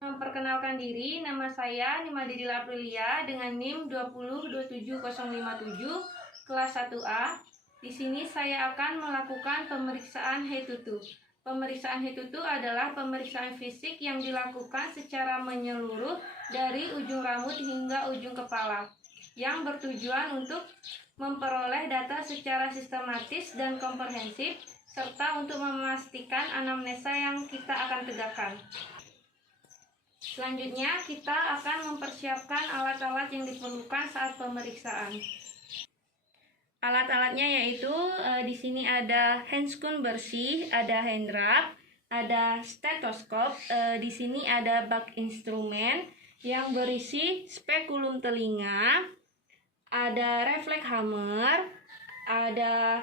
Memperkenalkan diri, nama saya Nimadidila Aprilia dengan NIM 2027057 kelas 1A. Di sini saya akan melakukan pemeriksaan head to toe. Pemeriksaan head to toe adalah pemeriksaan fisik yang dilakukan secara menyeluruh dari ujung rambut hingga ujung kepala, yang bertujuan untuk memperoleh data secara sistematis dan komprehensif, serta untuk memastikan anamnesa yang kita akan tegakkan. Selanjutnya, kita akan mempersiapkan alat-alat yang diperlukan saat pemeriksaan. Alat-alatnya yaitu di sini ada handscoon bersih, ada hand rub, ada stetoskop, di sini ada bak instrumen yang berisi spekulum telinga, ada refleks hammer, ada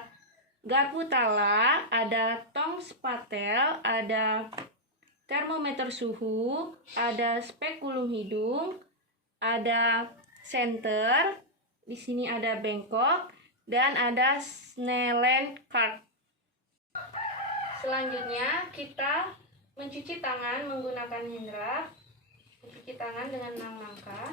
garpu tala, ada tong spatel, ada termometer suhu, ada spekulum hidung, ada senter, di sini ada bengkok, dan ada Snellen card. Selanjutnya kita mencuci tangan menggunakan hand rub. Mencuci tangan dengan 6 langkah.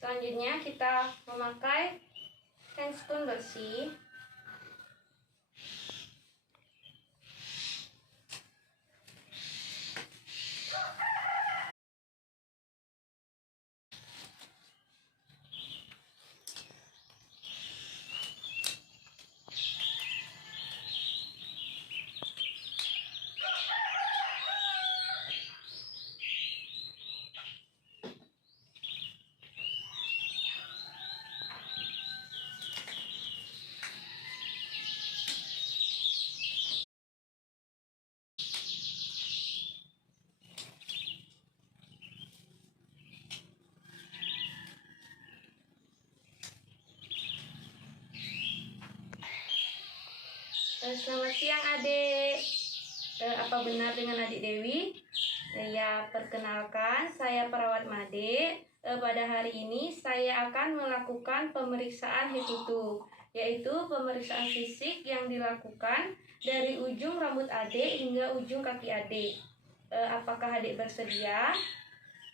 Selanjutnya kita memakai handscoon bersih. Selamat siang adik. Apa benar dengan adik Dewi? Ya, perkenalkan, saya perawat Made. Pada hari ini saya akan melakukan pemeriksaan head to toe, yaitu pemeriksaan fisik yang dilakukan dari ujung rambut adik hingga ujung kaki adik. Apakah adik bersedia?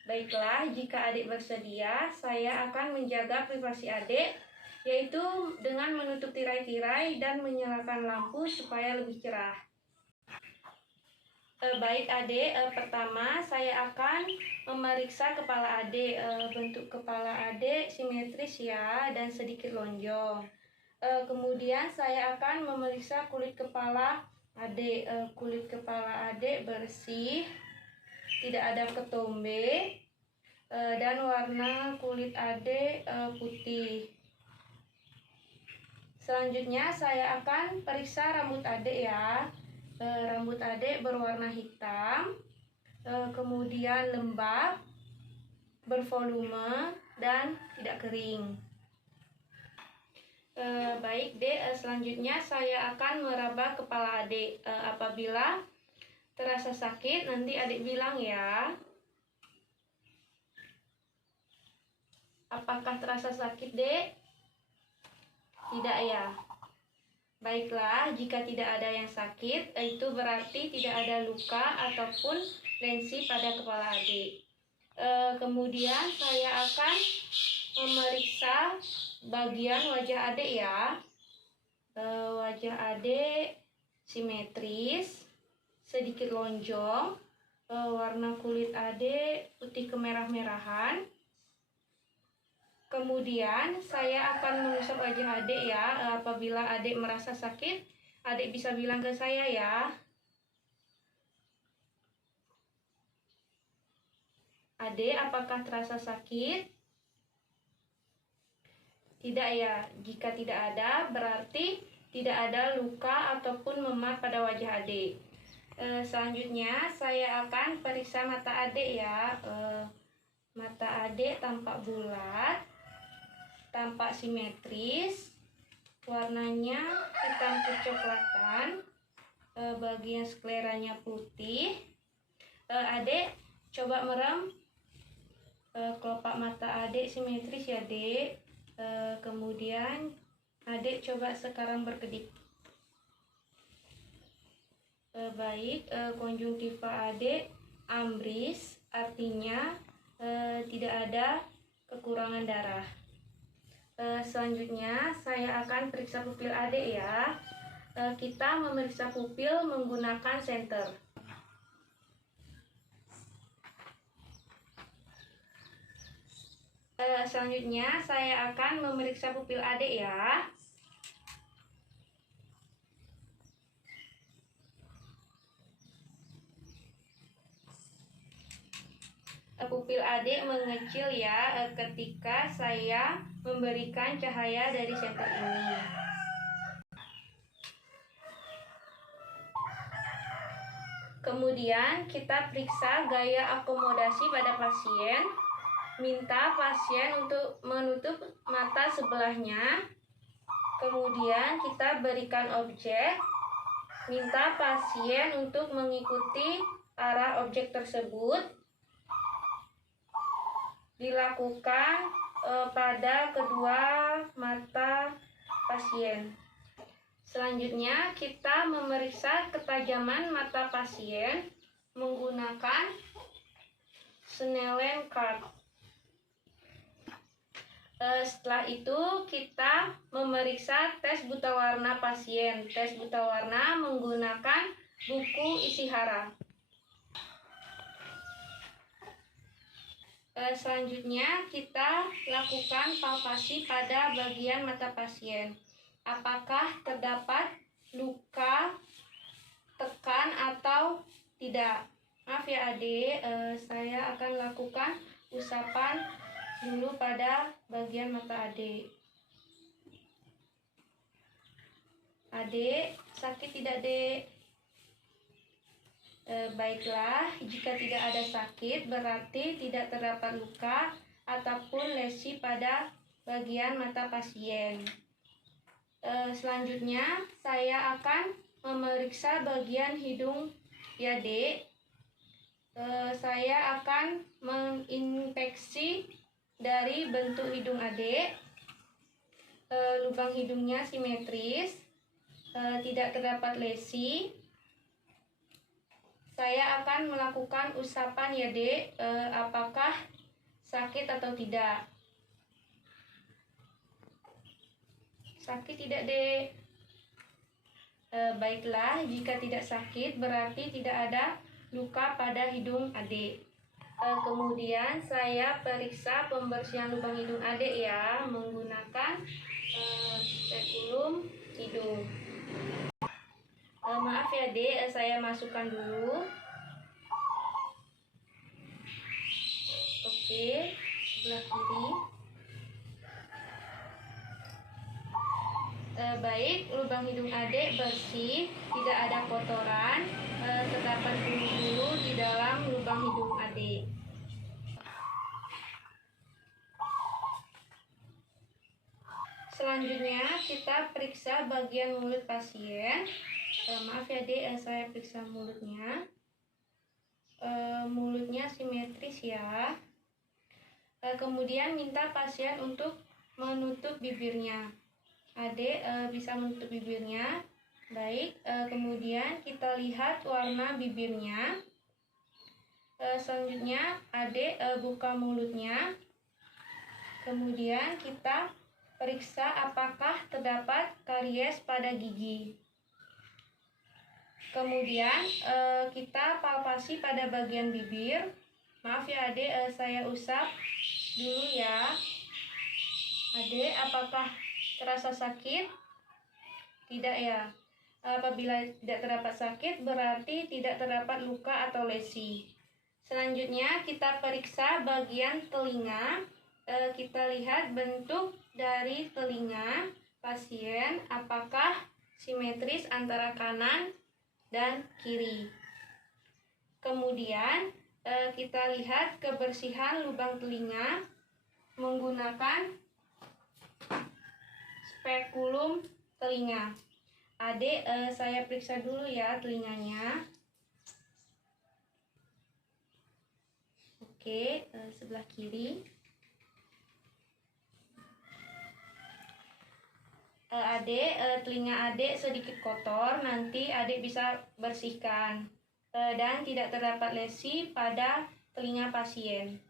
Baiklah, jika adik bersedia, saya akan menjaga privasi adik, yaitu dengan menutup tirai-tirai dan menyalakan lampu supaya lebih cerah. Baik adik, pertama saya akan memeriksa kepala adik. Bentuk kepala adik simetris ya, dan sedikit lonjong. Kemudian saya akan memeriksa kulit kepala adik. Kulit kepala adik bersih, tidak ada ketombe, dan warna kulit adik putih. Selanjutnya saya akan periksa rambut adik ya. Rambut adik berwarna hitam, kemudian lembab, bervolume, dan tidak kering. Baik dek, selanjutnya saya akan meraba kepala adik. Apabila terasa sakit, nanti adik bilang ya. Apakah terasa sakit dek? Tidak ya. Baiklah, jika tidak ada yang sakit, itu berarti tidak ada luka ataupun lensi pada kepala adik. Kemudian saya akan memeriksa bagian wajah adik ya. Wajah adik simetris, sedikit lonjong, warna kulit adik putih kemerah-merahan. Kemudian saya akan mengusap wajah adik ya. Apabila adik merasa sakit, adik bisa bilang ke saya ya. Adik, apakah terasa sakit? Tidak ya. Jika tidak ada, berarti tidak ada luka ataupun memar pada wajah adik. Selanjutnya saya akan periksa mata adik ya. Mata adik tampak bulat, tampak simetris, warnanya hitam kecoklatan, bagian skleranya putih. Adik coba merem. Kelopak mata adik simetris ya dek. Kemudian adik coba sekarang berkedip. Baik, konjungtiva adik ambris, artinya tidak ada kekurangan darah. Selanjutnya saya akan periksa pupil adik ya. Kita memeriksa pupil menggunakan senter. Selanjutnya saya akan memeriksa pupil adik ya. Pupil adik mengecil ya ketika saya memberikan cahaya dari senter ini. Kemudian kita periksa gaya akomodasi pada pasien. Minta pasien untuk menutup mata sebelahnya. Kemudian kita berikan objek. Minta pasien untuk mengikuti arah objek tersebut. Dilakukan pada kedua mata pasien. Selanjutnya kita memeriksa ketajaman mata pasien menggunakan Snellen card. Setelah itu kita memeriksa tes buta warna pasien. Tes buta warna menggunakan buku Ishihara. Selanjutnya kita lakukan palpasi pada bagian mata pasien. Apakah terdapat luka, tekan atau tidak? Maaf ya adik, saya akan lakukan usapan dulu pada bagian mata adik. Adik, sakit tidak dek? Baiklah, jika tidak ada sakit berarti tidak terdapat luka ataupun lesi pada bagian mata pasien. Selanjutnya saya akan memeriksa bagian hidung ya dek. Saya akan menginspeksi dari bentuk hidung adik. Lubang hidungnya simetris, tidak terdapat lesi. Saya akan melakukan usapan ya dek, apakah sakit atau tidak. Sakit tidak dek? Baiklah, jika tidak sakit berarti tidak ada luka pada hidung adik. Kemudian saya periksa pembersihan lubang hidung adik ya menggunakan spekulum hidung. Maaf ya dek, saya masukkan dulu. Oke, sebelah kiri. Baik, lubang hidung adik bersih, tidak ada kotoran, terdapat bulu-bulu di dalam lubang hidung adik. Selanjutnya kita periksa bagian mulut pasien. Maaf ya dek, saya periksa mulutnya. Mulutnya simetris ya. Kemudian minta pasien untuk menutup bibirnya. Adik bisa menutup bibirnya. Baik, kemudian kita lihat warna bibirnya. Selanjutnya adik buka mulutnya. Kemudian kita periksa apakah terdapat karies pada gigi. Kemudian kita palpasi pada bagian bibir. Maaf ya adik, saya usap dulu ya. Adik, apakah terasa sakit? Tidak ya. Apabila tidak terdapat sakit berarti tidak terdapat luka atau lesi. Selanjutnya kita periksa bagian telinga. Kita lihat bentuk dari telinga pasien apakah simetris antara kanan dan kiri. Kemudian kita lihat kebersihan lubang telinga menggunakan spekulum telinga. Adik, saya periksa dulu ya telinganya. Oke, sebelah kiri. Telinga adik sedikit kotor, nanti adik bisa bersihkan. Dan tidak terdapat lesi pada telinga pasien.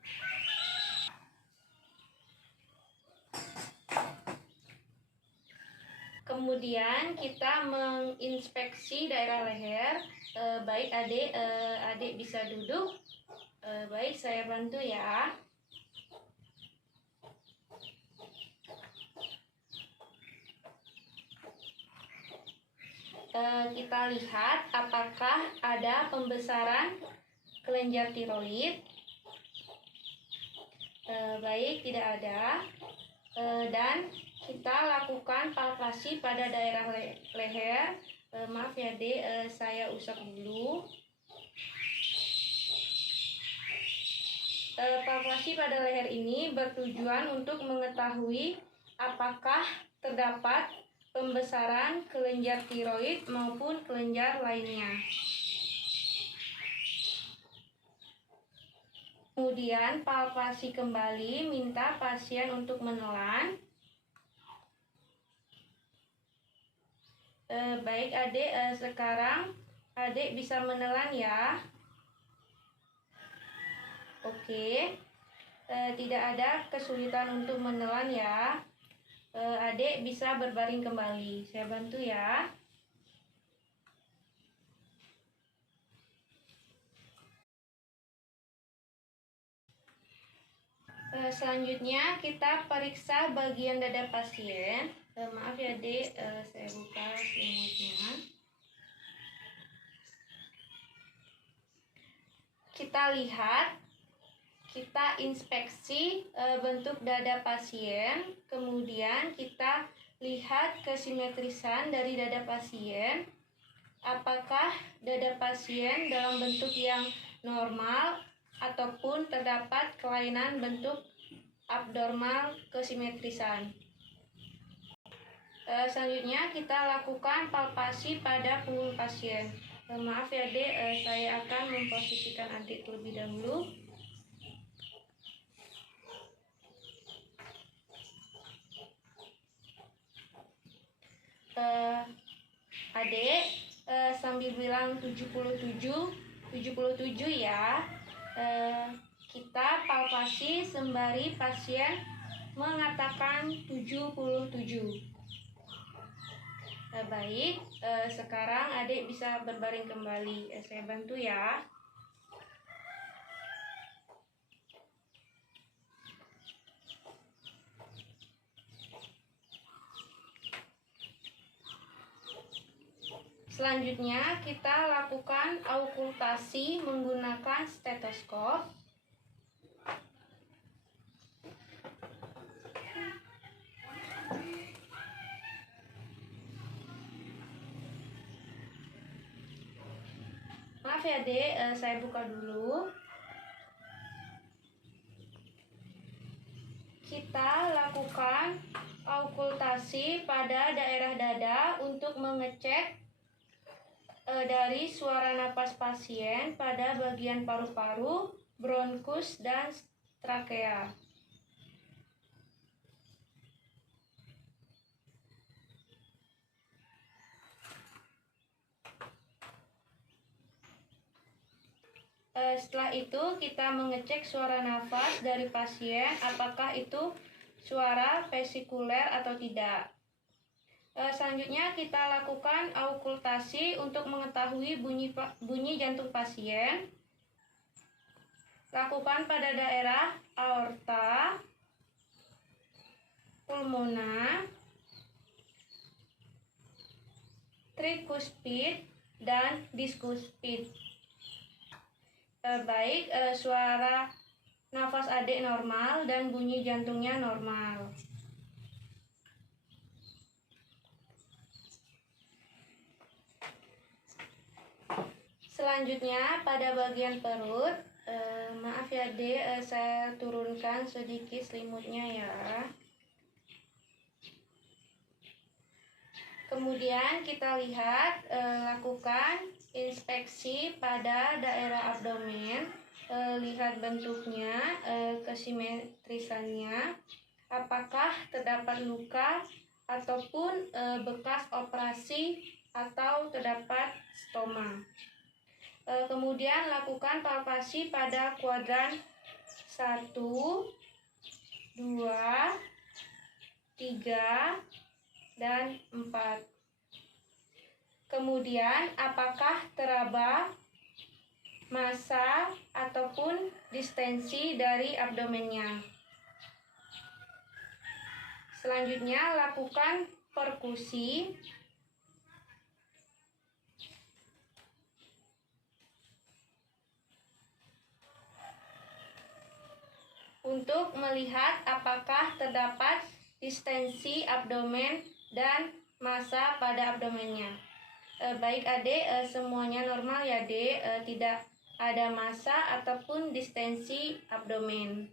Kemudian kita menginspeksi daerah leher. Baik adik bisa duduk. Baik, saya bantu ya. Kita lihat apakah ada pembesaran kelenjar tiroid. Baik, tidak ada. Dan kita lakukan palpasi pada daerah leher. Maaf ya Dek, saya usap dulu. Palpasi pada leher ini bertujuan untuk mengetahui apakah terdapat pembesaran kelenjar tiroid maupun kelenjar lainnya. Kemudian palpasi kembali, minta pasien untuk menelan. Baik adik, sekarang adik bisa menelan ya. Oke, tidak ada kesulitan untuk menelan ya. Adik bisa berbaring kembali. Saya bantu ya. Selanjutnya kita periksa bagian dada pasien. Maaf ya Dek, saya buka selimutnya. Kita lihat, kita inspeksi bentuk dada pasien, kemudian kita lihat kesimetrisan dari dada pasien. Apakah dada pasien dalam bentuk yang normal ataupun terdapat kelainan bentuk abnormal kesimetrisan. Selanjutnya kita lakukan palpasi pada punggung pasien. Maaf ya Dek, saya akan memposisikan adik terlebih dahulu. Adik sambil bilang 77 ya. Kita palpasi sembari pasien mengatakan 77. Baik, sekarang adik bisa berbaring kembali. Saya bantu ya. Selanjutnya kita lakukan okultasi menggunakan stetoskop. Maaf ya Dek, saya buka dulu. Kita lakukan okultasi pada daerah dada untuk mengecek dari suara napas pasien pada bagian paru-paru, bronkus, dan trakea. Setelah itu kita mengecek suara nafas dari pasien, apakah itu suara vesikuler atau tidak. Selanjutnya kita lakukan okultasi untuk mengetahui bunyi jantung pasien. Lakukan pada daerah aorta, pulmona, trikuspid, dan diskuspid. Baik, suara nafas adik normal dan bunyi jantungnya normal. Selanjutnya pada bagian perut, maaf ya Dek, saya turunkan sedikit selimutnya ya. Kemudian kita lihat, lakukan inspeksi pada daerah abdomen. lihat bentuknya, kesimetrisannya, apakah terdapat luka ataupun bekas operasi atau terdapat stoma. Kemudian lakukan palpasi pada kuadran 1, 2, 3, dan 4. Kemudian apakah teraba massa ataupun distensi dari abdomennya. Selanjutnya lakukan perkusi untuk melihat apakah terdapat distensi abdomen dan massa pada abdomennya. Baik adik, semuanya normal ya dek, tidak ada massa ataupun distensi abdomen.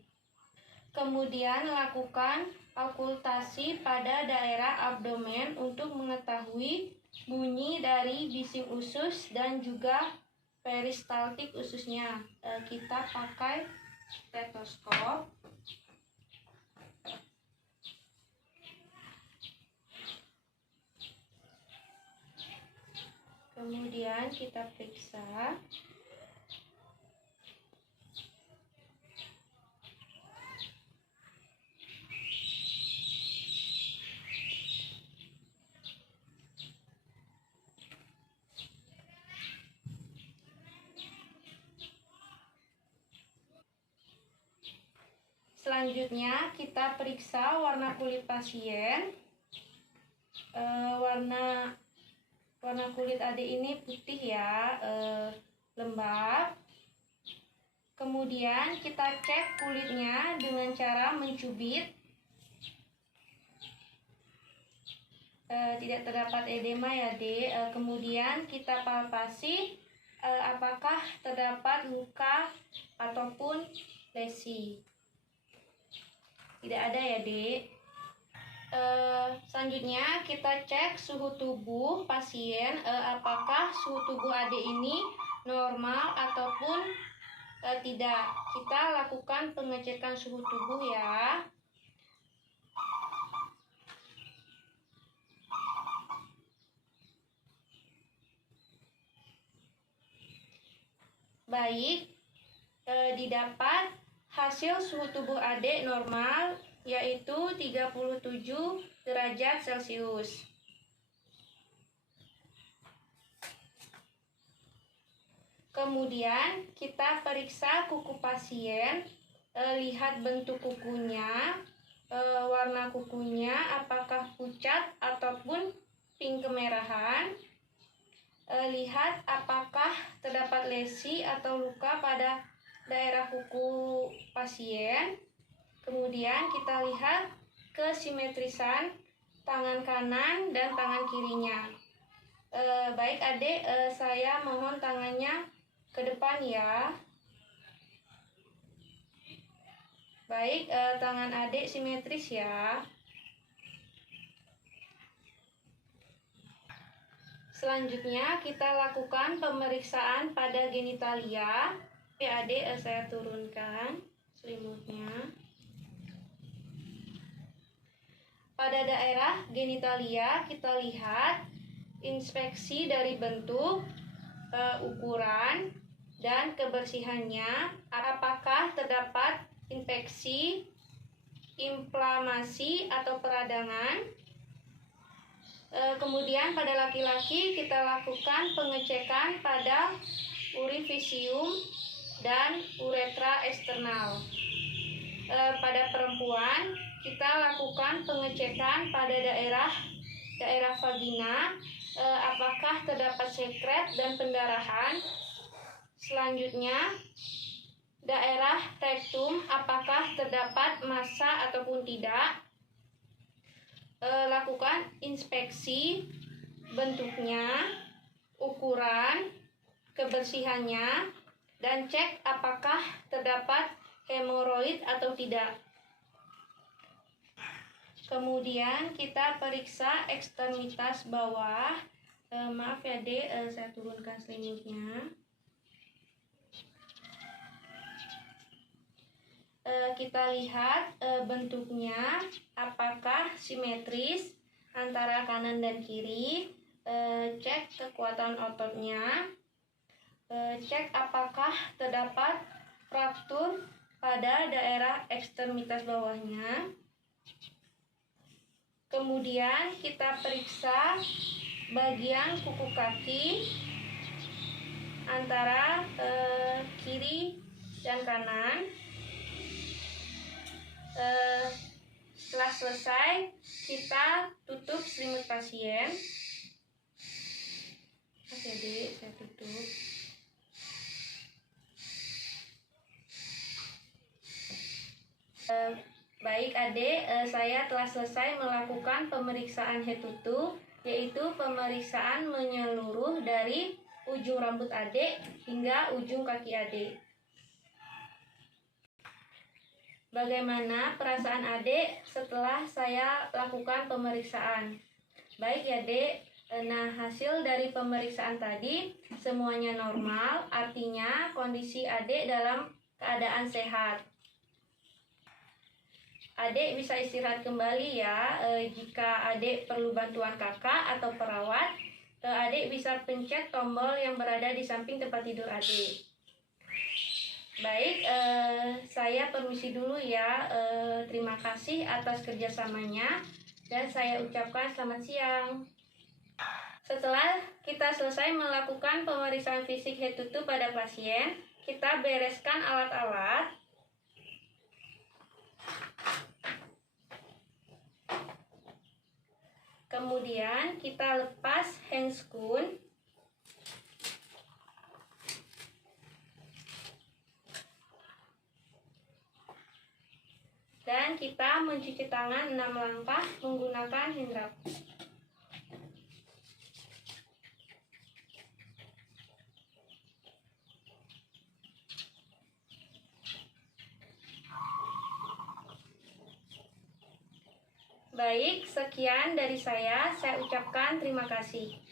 Kemudian lakukan okultasi pada daerah abdomen untuk mengetahui bunyi dari bising usus dan juga peristaltik ususnya. Kita pakai stetoskop. Kemudian kita periksa. Selanjutnya kita periksa warna kulit pasien. Warna kulit adik ini putih ya, lembab. Kemudian kita cek kulitnya dengan cara mencubit. Tidak terdapat edema ya dek. Kemudian kita palpasi apakah terdapat luka ataupun lesi. Tidak ada ya dek. Selanjutnya kita cek suhu tubuh pasien, apakah suhu tubuh adik ini normal ataupun tidak. Kita lakukan pengecekan suhu tubuh ya. Baik, didapat hasil suhu tubuh adik normal, yaitu 37 derajat Celcius. Kemudian kita periksa kuku pasien, lihat bentuk kukunya, warna kukunya apakah pucat ataupun pink kemerahan. Lihat apakah terdapat lesi atau luka pada daerah kuku pasien. Kemudian kita lihat kesimetrisan tangan kanan dan tangan kirinya. Baik adik, saya mohon tangannya ke depan ya. Baik, tangan adik simetris ya. Selanjutnya kita lakukan pemeriksaan pada genitalia. Ya adik, saya turunkan selimutnya. Pada daerah genitalia kita lihat inspeksi dari bentuk, ukuran, dan kebersihannya. Apakah terdapat infeksi, inflamasi, atau peradangan. Kemudian pada laki-laki kita lakukan pengecekan pada urifisium dan uretra eksternal. Pada perempuan kita lakukan pengecekan pada daerah vagina, apakah terdapat sekret dan pendarahan. Selanjutnya daerah rektum, apakah terdapat massa ataupun tidak. Lakukan inspeksi bentuknya, ukuran, kebersihannya, dan cek apakah terdapat hemoroid atau tidak. Kemudian kita periksa ekstremitas bawah. Maaf ya dek, saya turunkan selimutnya. kita lihat bentuknya apakah simetris antara kanan dan kiri. Cek kekuatan ototnya, cek apakah terdapat fraktur pada daerah ekstremitas bawahnya. Kemudian kita periksa bagian kuku kaki antara kiri dan kanan. Setelah selesai, kita tutup selimut pasien. Oke, Dek, saya tutup. Baik Adik, saya telah selesai melakukan pemeriksaan head to toe, yaitu pemeriksaan menyeluruh dari ujung rambut Adik hingga ujung kaki Adik. Bagaimana perasaan Adik setelah saya lakukan pemeriksaan? Baik ya Dek. Nah, hasil dari pemeriksaan tadi semuanya normal, artinya kondisi Adik dalam keadaan sehat. Adik bisa istirahat kembali ya. Jika Adik perlu bantuan kakak atau perawat, Adik bisa pencet tombol yang berada di samping tempat tidur Adik. Baik, saya permisi dulu ya. Terima kasih atas kerjasamanya dan saya ucapkan selamat siang. Setelah kita selesai melakukan pemeriksaan fisik head to toe pada pasien, kita bereskan alat-alat. Kemudian kita lepas handscoon. Dan kita mencuci tangan 6 langkah menggunakan hand rub. Baik, sekian dari saya ucapkan terima kasih.